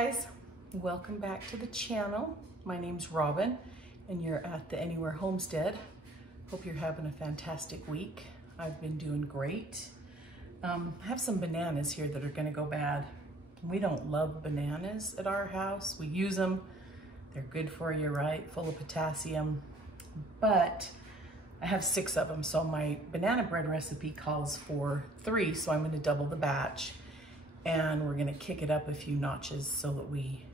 guys, welcome back to the channel. My name's Robin and you're at the Anywhere Homestead. Hope you're having a fantastic week. I've been doing great. I have some bananas here that are gonna go bad. We don't love bananas at our house. We use them. They're good for you, right? Full of potassium. But I have 6 of them, so my banana bread recipe calls for 3, so I'm gonna double the batch. And we're gonna kick it up a few notches so that we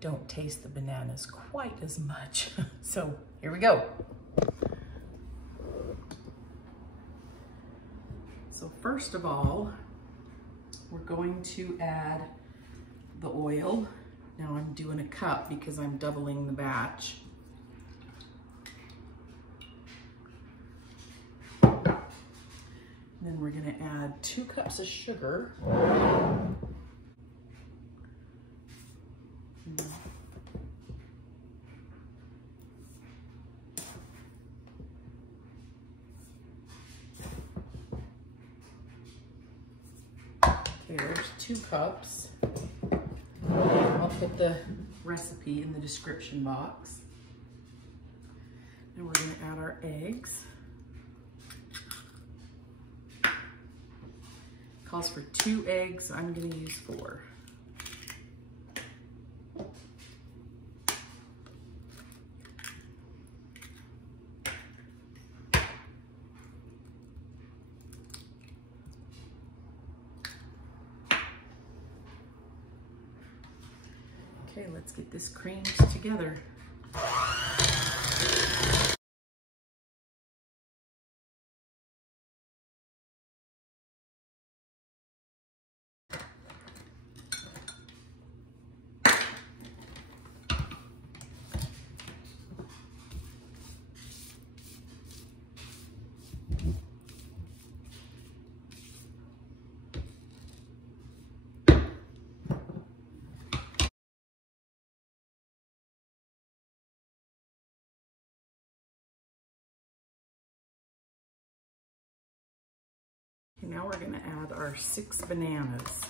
don't taste the bananas quite as much. So here we go. So first of all, we're going to add the oil. Now I'm doing a cup because I'm doubling the batch. Then we're gonna add 2 cups of sugar. Okay, there's 2 cups. I'll put the recipe in the description box. And we're gonna add our eggs. Calls for 2 eggs, I'm gonna use 4. Okay, let's get this creamed together. Okay, now we're gonna add our 6 bananas.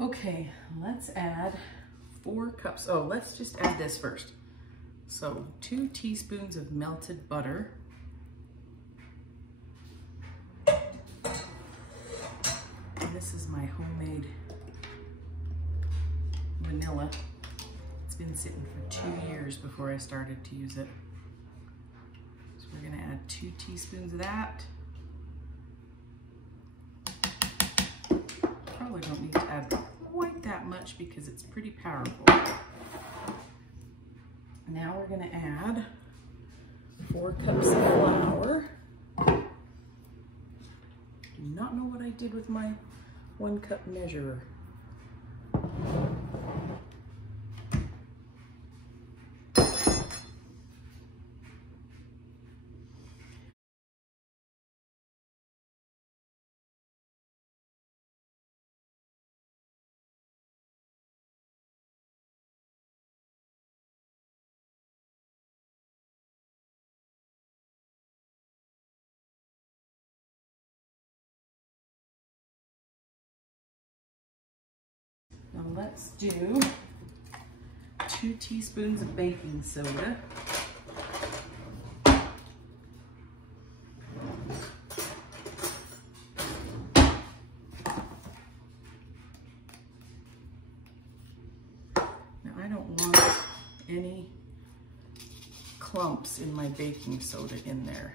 Okay, let's add 4 cups. Oh, let's just add this first. So 2 teaspoons of melted butter. And this is my homemade vanilla. It's been sitting for 2 years before I started to use it. So we're gonna add 2 teaspoons of that. Probably don't need to add quite that much because it's pretty powerful. Now we're gonna add 4 cups of flour. Do not know what I did with my 1 cup measurer. Now let's do 2 teaspoons of baking soda. Now I don't want any clumps in my baking soda in there.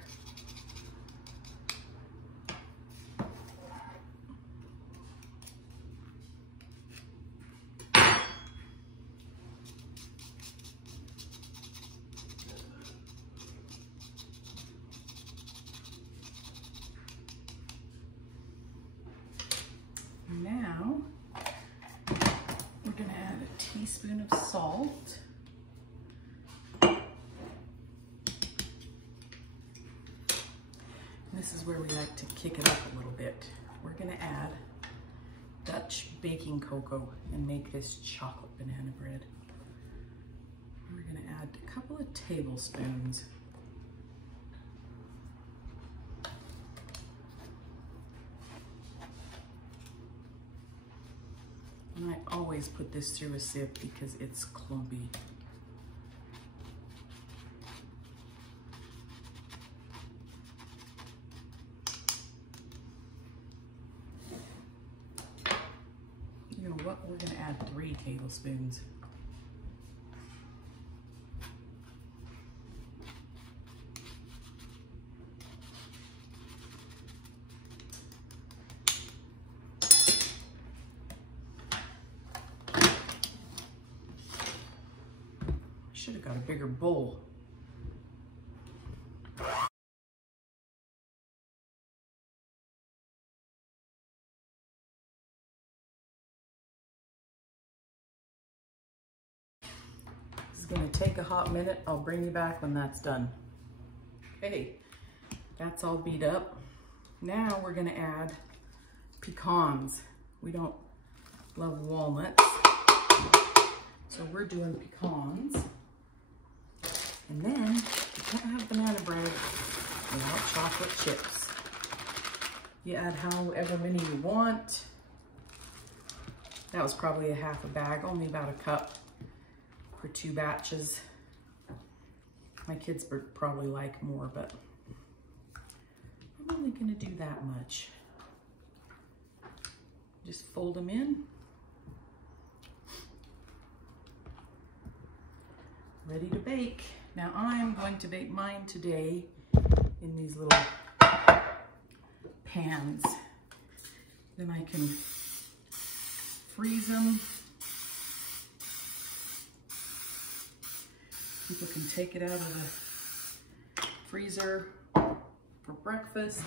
Now, we're gonna add a teaspoon of salt. This is where we like to kick it up a little bit. We're gonna add Dutch baking cocoa and make this chocolate banana bread. We're gonna add a couple of tablespoons. And I always put this through a sieve because it's clumpy. You know what? We're going to add 3 tablespoons. Should have got a bigger bowl. This is going to take a hot minute. I'll bring you back when that's done. Okay, that's all beat up. Now we're going to add pecans. We don't love walnuts, so we're doing pecans. And then you can't have banana bread without chocolate chips. You add however many you want. That was probably a half a bag, only about a cup for 2 batches. My kids would probably like more, but I'm only gonna do that much. Just fold them in. Ready to bake. Now I'm going to bake mine today in these little pans. Then I can freeze them. People can take it out of the freezer for breakfast,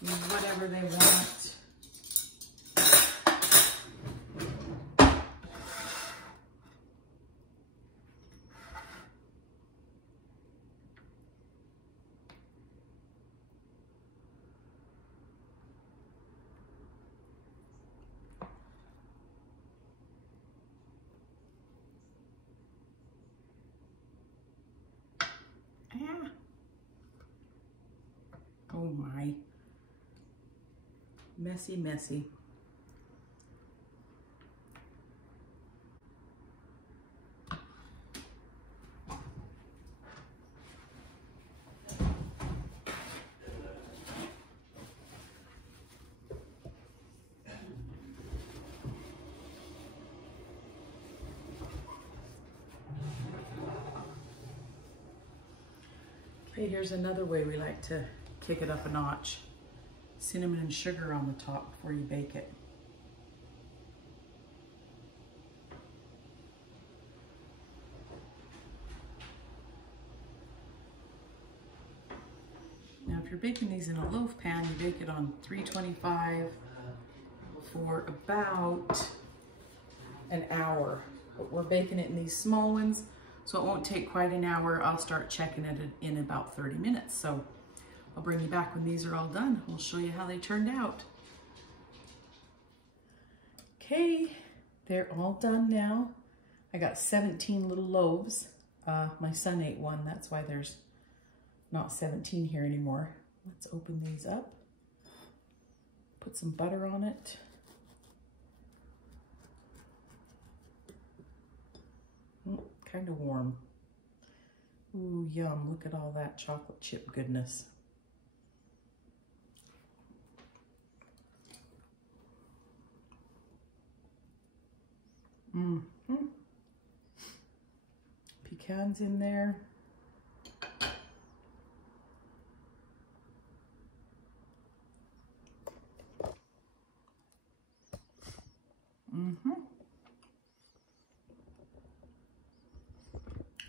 use whatever they want. Yeah. Oh my. Messy, messy. Okay, here's another way we like to kick it up a notch. Cinnamon and sugar on the top before you bake it. Now if you're baking these in a loaf pan, you bake it on 325 for about an hour. But we're baking it in these small ones, so it won't take quite an hour. I'll start checking it in about 30 minutes. So I'll bring you back when these are all done. We'll show you how they turned out. Okay, they're all done now. I got 17 little loaves. My son ate one, that's why there's not 17 here anymore. Let's open these up. Put some butter on it. Kind of warm. Ooh, yum. Look at all that chocolate chip goodness. Pecans in there.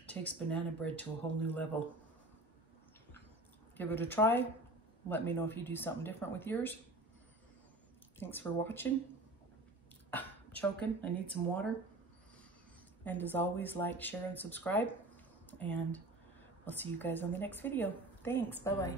Takes banana bread to a whole new level. Give it a try. Let me know if you do something different with yours. Thanks for watching. I'm choking, I need some water. And as always, like, share, and subscribe. And I'll see you guys on the next video. Thanks, bye-bye.